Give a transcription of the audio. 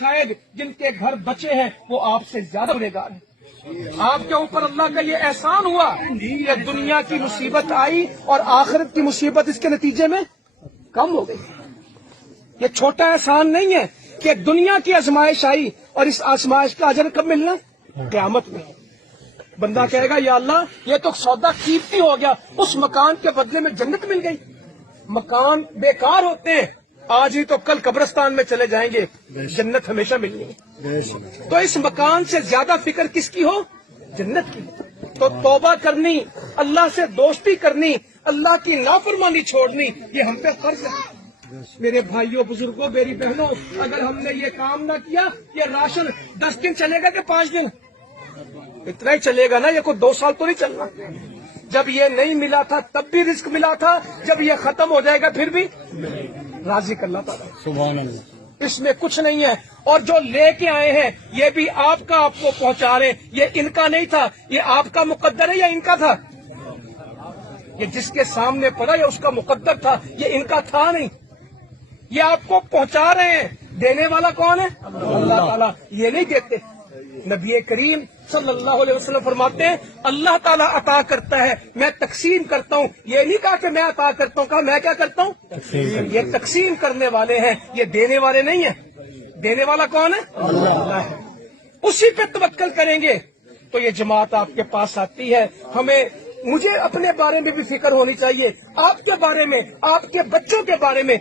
शायद जिनके घर बचे हैं वो आपसे ज्यादा गुनहगार हैं। आपके ऊपर अल्लाह का ये एहसान हुआ कि दुनिया की मुसीबत आई और आखिरत की मुसीबत इसके नतीजे में कम हो गई। ये छोटा एहसान नहीं है कि दुनिया की आजमाइश आई और इस आजमाइश का अजर कब मिलना? क़यामत में। बंदा कहेगा या अल्लाह ये तो सौदा कीमती हो गया, उस मकान के बदले में जन्नत मिल गई। मकान बेकार होते हैं, आज ही तो कल कब्रिस्तान में चले जाएंगे, जन्नत हमेशा मिलनी है। तो इस मकान से ज्यादा फिक्र किसकी हो? जन्नत की। तो तौबा करनी, अल्लाह से दोस्ती करनी, अल्लाह की नाफरमानी छोड़नी, ये हम पे फर्ज है। मेरे भाइयों बुजुर्गों मेरी बहनों, अगर हमने ये काम ना किया, ये राशन 10 दिन चलेगा कि 5 दिन? इतना ही चलेगा ना, ये कोई 2 साल तो नहीं चलना। जब ये नहीं मिला था तब भी रिस्क मिला था, जब ये खत्म हो जाएगा फिर भी राजी करना पड़ा। सुभान अल्लाह। इसमें कुछ नहीं है। और जो लेके आए हैं ये भी आपका आपको पहुंचा रहे, ये इनका नहीं था, ये आपका मुकद्दर है या इनका था? ये जिसके सामने पड़ा ये उसका मुकद्दर था, ये इनका था नहीं। ये आपको पहुंचा रहे हैं। देने वाला कौन है? अल्लाह ताला। ये नहीं देते। नबी करीम सल्लल्लाहु अलैहि वसल्लम फरमाते हैं अल्लाह ताला अता करता है, मैं तकसीम करता हूँ। ये नहीं कहा कि मैं अता करता हूँ, कहा मैं क्या करता हूँ? ये तकसीम करने वाले हैं, ये देने वाले नहीं है। देने वाला कौन है? अल्लाह है। उसी पे तवक्कल करेंगे तो ये जमात आपके पास आती है। मुझे अपने बारे में भी फिक्र होनी चाहिए, आपके बारे में, आपके बच्चों के बारे में।